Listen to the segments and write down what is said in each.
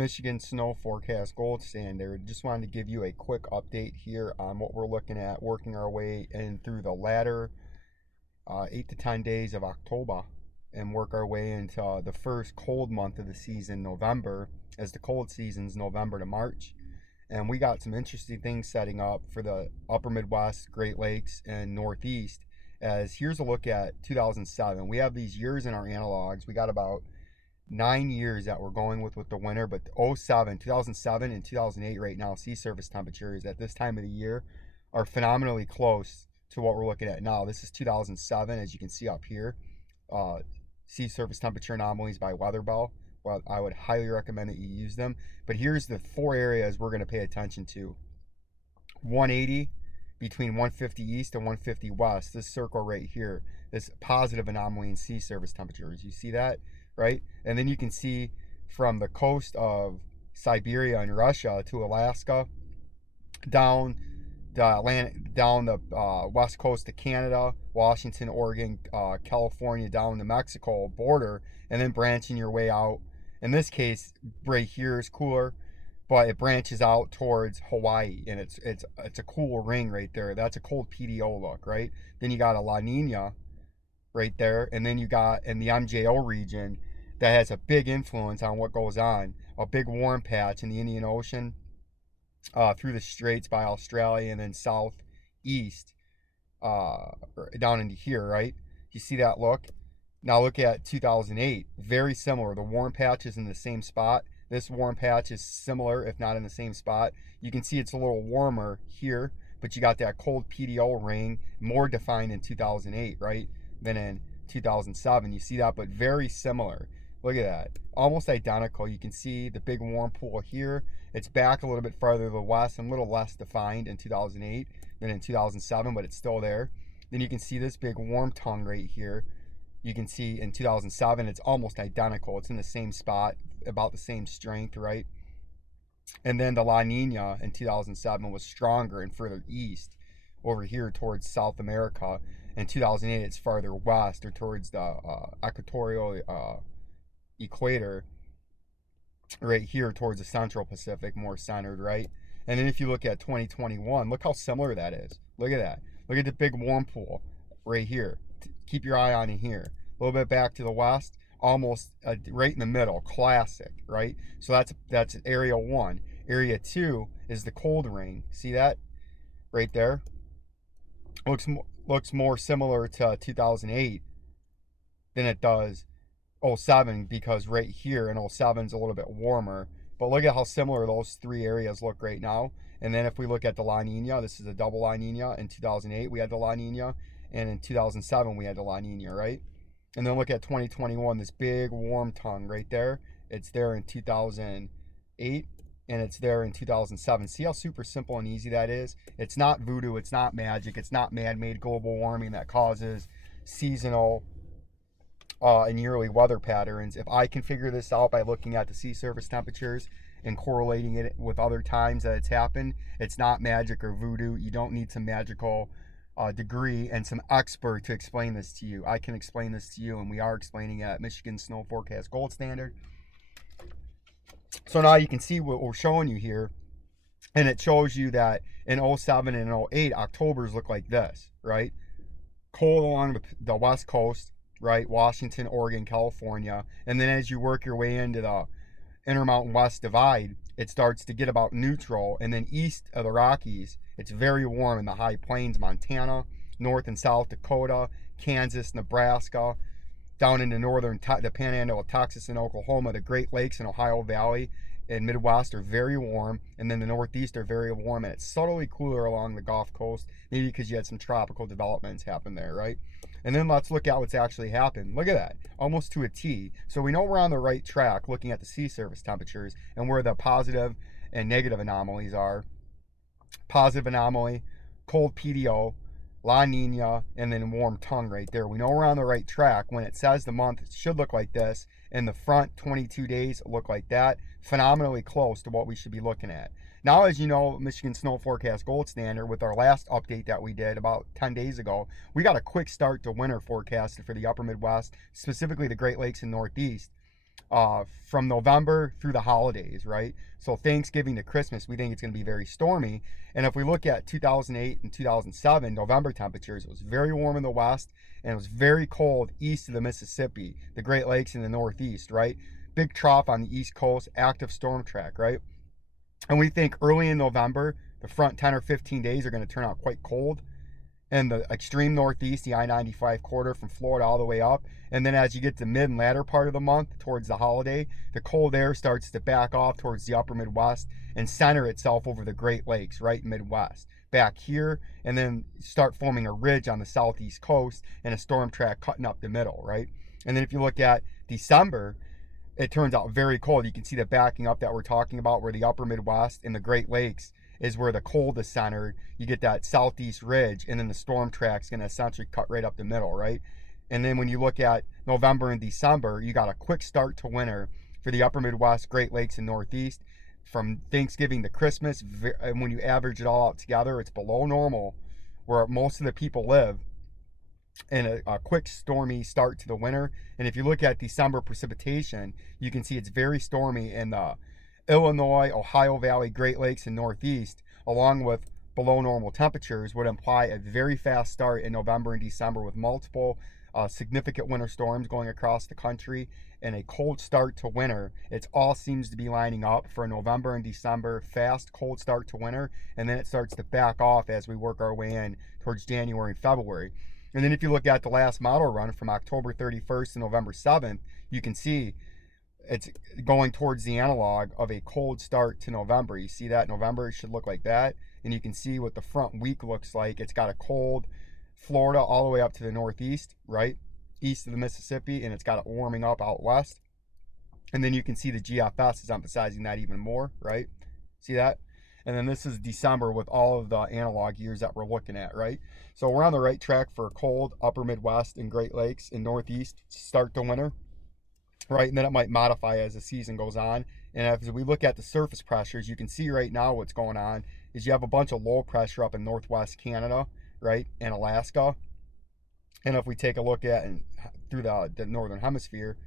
Michigan snow forecast gold standard. Just wanted to give you a quick update here on what we're looking at, working our way in through the latter 8 to 10 days of October and work our way into the first cold month of the season, November, as the cold season's November to March. And we got some interesting things setting up for the upper Midwest, Great Lakes, and Northeast. As here's a look at 2007. We have these years in our analogs. We got about 9 years that we're going with the winter, but 2007 and 2008 right now, sea surface temperatures at this time of the year are phenomenally close to what we're looking at now. This is 2007, as you can see up here. Sea surface temperature anomalies by Weather Bell. Well, I would highly recommend that you use them. But here's the 4 areas we're going to pay attention to. 180 between 150 east and 150 west. This circle right here, this positive anomaly in sea surface temperatures. You see that, right? And then you can see from the coast of Siberia and Russia to Alaska, down the west coast of Canada, Washington, Oregon, California, down the Mexico border, and then branching your way out. In this case, right here is cooler, but it branches out towards Hawaii, and it's a cool ring right there. That's a cold PDO look, right? Then you got a La Nina right there, and then you got in the MJO region that has a big influence on what goes on. A big warm patch in the Indian Ocean, through the straits by Australia, and then southeast down into here, right? You see that look? Now look at 2008. Very similar. The warm patch is in the same spot. This warm patch is similar, if not in the same spot. You can see it's a little warmer here, but you got that cold PDO ring, more defined in 2008, right, than in 2007. You see that, but very similar. Look at that. Almost identical. You can see the big warm pool here. It's back a little bit farther to the west and a little less defined in 2008 than in 2007, but it's still there. Then you can see this big warm tongue right here. You can see in 2007, it's almost identical. It's in the same spot, about the same strength, right? And then the La Nina in 2007 was stronger and further east over here towards South America. In 2008, it's farther west or towards the equatorial equator right here towards the Central Pacific, more centered, right? And then if you look at 2021, look how similar that is. Look at that. Look at the big warm pool right here. Keep your eye on it here. A little bit back to the west, almost right in the middle. Classic, right? So that's area 1. Area 2 is the cold ring. See that right there? Looks more similar to 2008 than it does 07, because right here in 07 is a little bit warmer. But look at how similar those 3 areas look right now. And then if we look at the La Nina, this is a double La Nina. In 2008 we had the La Nina, and in 2007 we had the La Nina, right? And then look at 2021, this big warm tongue right there. It's there in 2008 and it's there in 2007. See how super simple and easy that is? It's not voodoo, it's not magic, it's not man-made global warming that causes seasonal and yearly weather patterns. If I can figure this out by looking at the sea surface temperatures and correlating it with other times that it's happened, it's not magic or voodoo. You don't need some magical degree and some expert to explain this to you. I can explain this to you, and we are explaining it at Michigan Snow Forecast Gold Standard. So now you can see what we're showing you here, and it shows you that in 07 and 08, Octobers look like this, right? Cold along the west coast, right? Washington, Oregon, California. And then as you work your way into the Intermountain West Divide, it starts to get about neutral. And then east of the Rockies, it's very warm in the high plains, Montana, North and South Dakota, Kansas, Nebraska, down into the Panhandle of Texas and Oklahoma. The Great Lakes and Ohio Valley and Midwest are very warm, and then the Northeast are very warm, and it's subtly cooler along the Gulf Coast, maybe because you had some tropical developments happen there, right? And then let's look at what's actually happened. Look at that, almost to a T. So we know we're on the right track looking at the sea surface temperatures and where the positive and negative anomalies are. Positive anomaly, cold PDO, La Nina, and then warm tongue right there. We know we're on the right track. When it says the month, it should look like this. In the front 22 days, look like that. Phenomenally close to what we should be looking at. Now, as you know, Michigan Snow Forecast Gold Standard, with our last update that we did about 10 days ago, we got a quick start to winter forecast for the upper Midwest, specifically the Great Lakes and Northeast. from November through the holidays, right? So Thanksgiving to Christmas, we think it's going to be very stormy. And if we look at 2008 and 2007 November temperatures, it was very warm in the west and it was very cold east of the Mississippi, the Great Lakes in the northeast, right? Big trough on the east coast, active storm track, right? And we think early in November, the front 10 or 15 days are going to turn out quite cold. And the extreme northeast, the I-95 corridor from Florida all the way up. And then as you get to mid and latter part of the month towards the holiday, the cold air starts to back off towards the upper Midwest and center itself over the Great Lakes, right Midwest. Back here, and then start forming a ridge on the southeast coast and a storm track cutting up the middle, right? And then if you look at December, it turns out very cold. You can see the backing up that we're talking about where the upper Midwest and the Great Lakes is where the cold is centered. You get that southeast ridge, and then the storm track's going to essentially cut right up the middle, right? And then when you look at November and December, you got a quick start to winter for the upper Midwest, Great Lakes, and Northeast. From Thanksgiving to Christmas, and when you average it all out together, it's below normal where most of the people live, and a quick stormy start to the winter. And if you look at December precipitation, you can see it's very stormy in the Illinois, Ohio Valley, Great Lakes, and Northeast, along with below normal temperatures, would imply a very fast start in November and December with multiple significant winter storms going across the country and a cold start to winter. It all seems to be lining up for November and December, fast, cold start to winter, and then it starts to back off as we work our way in towards January and February. And then if you look at the last model run from October 31st to November 7th, you can see it's going towards the analog of a cold start to November. You see that November, it should look like that. And you can see what the front week looks like. It's got a cold Florida all the way up to the northeast, right? East of the Mississippi, and it's got it warming up out west. And then you can see the GFS is emphasizing that even more, right? See that? And then this is December with all of the analog years that we're looking at, right? So we're on the right track for a cold upper Midwest and Great Lakes and Northeast start to winter, right? And then it might modify as the season goes on. And as we look at the surface pressures, you can see right now what's going on is you have a bunch of low pressure up in northwest Canada, right, and Alaska. And if we take a look at and through the northern hemisphere,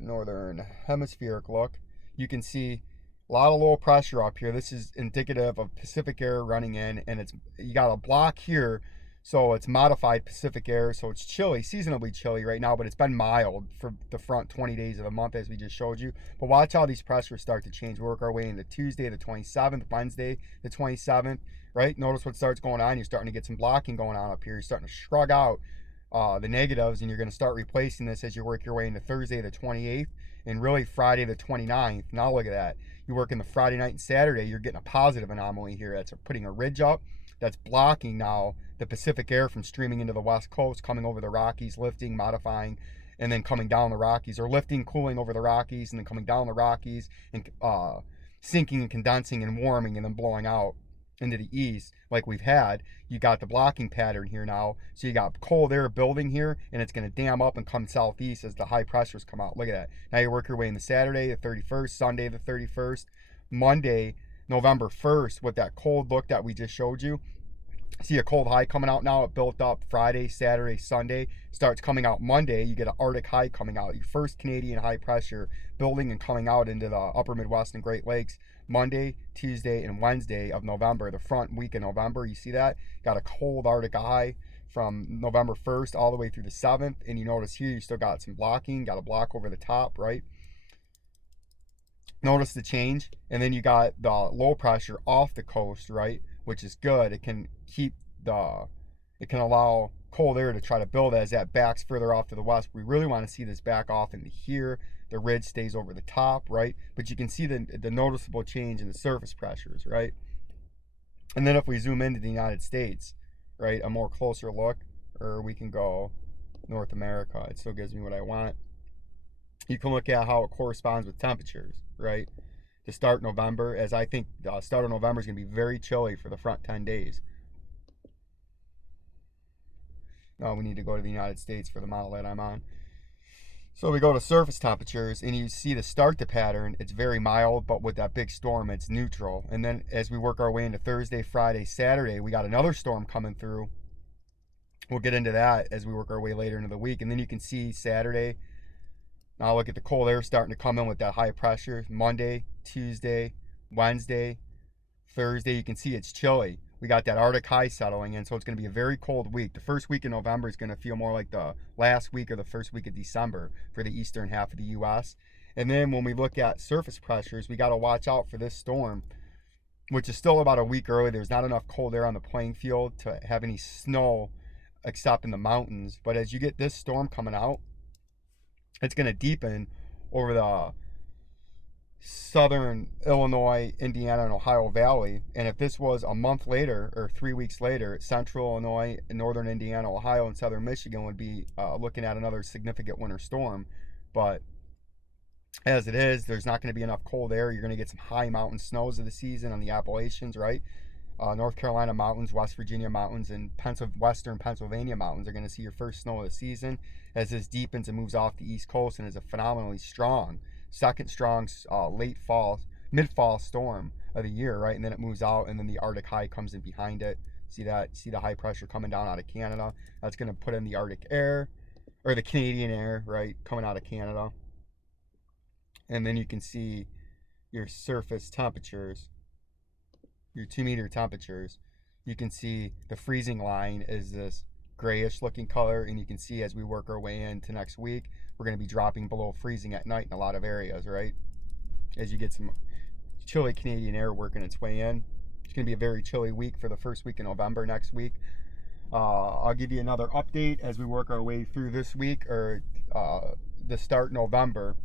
northern hemispheric look, you can see a lot of low pressure up here. This is indicative of Pacific air running in, and it's you got a block here, so it's modified Pacific air, so it's chilly, seasonably chilly right now, but it's been mild for the front 20 days of the month as we just showed you. But watch how these pressures start to change. We work our way into Tuesday the 27th, Wednesday the 27th, right? Notice what starts going on. You're starting to get some blocking going on up here. You're starting to shrug out the negatives, and you're going to start replacing this as you work your way into Thursday the 28th and really Friday the 29th. Now look at that. You work in the Friday night and Saturday, you're getting a positive anomaly here. That's putting a ridge up that's blocking now the Pacific air from streaming into the west coast, coming over the Rockies, lifting, modifying, and then coming down the Rockies, or lifting, cooling over the Rockies, and then coming down the Rockies and sinking and condensing and warming and then blowing out into the east like we've had. You got the blocking pattern here now, so you got cold air building here, and it's going to dam up and come southeast as the high pressures come out. Look at that. Now you work your way into Saturday the 31st, Sunday the 31st, Monday November 1st with that cold look that we just showed you. See a cold high coming out now. It built up Friday, Saturday, Sunday, starts coming out Monday. You get an Arctic high coming out, your first Canadian high pressure building and coming out into the upper Midwest and Great Lakes Monday, Tuesday, and Wednesday of November, the front week of November. You see that? Got a cold Arctic high from November 1st all the way through the 7th. And you notice here you still got some blocking, got a block over the top, right? Notice the change. And then you got the low pressure off the coast, right? Which is good. It can allow cold air to try to build as that backs further off to the west. We really want to see this back off into here. The ridge stays over the top, right? But you can see the noticeable change in the surface pressures, right? And then if we zoom into the United States, right, a more closer look, or we can go North America, it still gives me what I want. You can look at how it corresponds with temperatures, right? To start November, as I think the start of November is going to be very chilly for the front 10 days. Now we need to go to the United States for the model that I'm on. So we go to surface temperatures, and you see the start to pattern. It's very mild, but with that big storm, it's neutral. And then as we work our way into Thursday, Friday, Saturday, we got another storm coming through. We'll get into that as we work our way later into the week. And then you can see Saturday, Now look at the cold air starting to come in with that high pressure. Monday, Tuesday, Wednesday, Thursday, you can see it's chilly. We got that Arctic high settling in, so it's going to be a very cold week. The first week in November is going to feel more like the last week or the first week of December for the eastern half of the U.S. And then when we look at surface pressures, we got to watch out for this storm, which is still about a week early. There's not enough cold air on the playing field to have any snow except in the mountains. But as you get this storm coming out, it's going to deepen over the southern Illinois, Indiana, and Ohio Valley. And if this was a month later or 3 weeks later, central Illinois, northern Indiana, Ohio, and southern Michigan would be looking at another significant winter storm. But as it is, there's not going to be enough cold air. You're going to get some high mountain snows of the season on the Appalachians, right? North Carolina mountains, West Virginia mountains, and western Pennsylvania mountains are going to see your first snow of the season as this deepens and moves off the East Coast and is a phenomenally strong, second strong mid-fall storm of the year, right? And then it moves out, and then the Arctic high comes in behind it. See that? See the high pressure coming down out of Canada? That's going to put in the Arctic air, or the Canadian air, right, coming out of Canada. And then you can see your surface temperatures, your 2-meter temperatures. You can see the freezing line is this grayish looking color, and you can see as we work our way into next week, we're going to be dropping below freezing at night in a lot of areas, right? As you get some chilly Canadian air working its way in. It's going to be a very chilly week for the first week in November next week. I'll give you another update as we work our way through this week or the start November,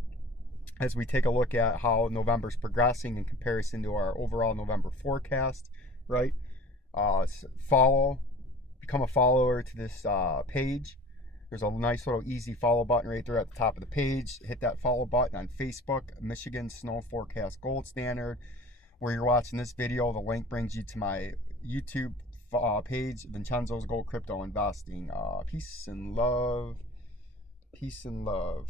as we take a look at how November's progressing in comparison to our overall November forecast, right? Become a follower to this page. There's a nice little easy follow button right there at the top of the page. Hit that follow button on Facebook, Michigan Snow Forecast Gold Standard. Where you're watching this video, the link brings you to my YouTube page, Vincenzo's Gold Crypto Investing. Peace and love. Peace and love.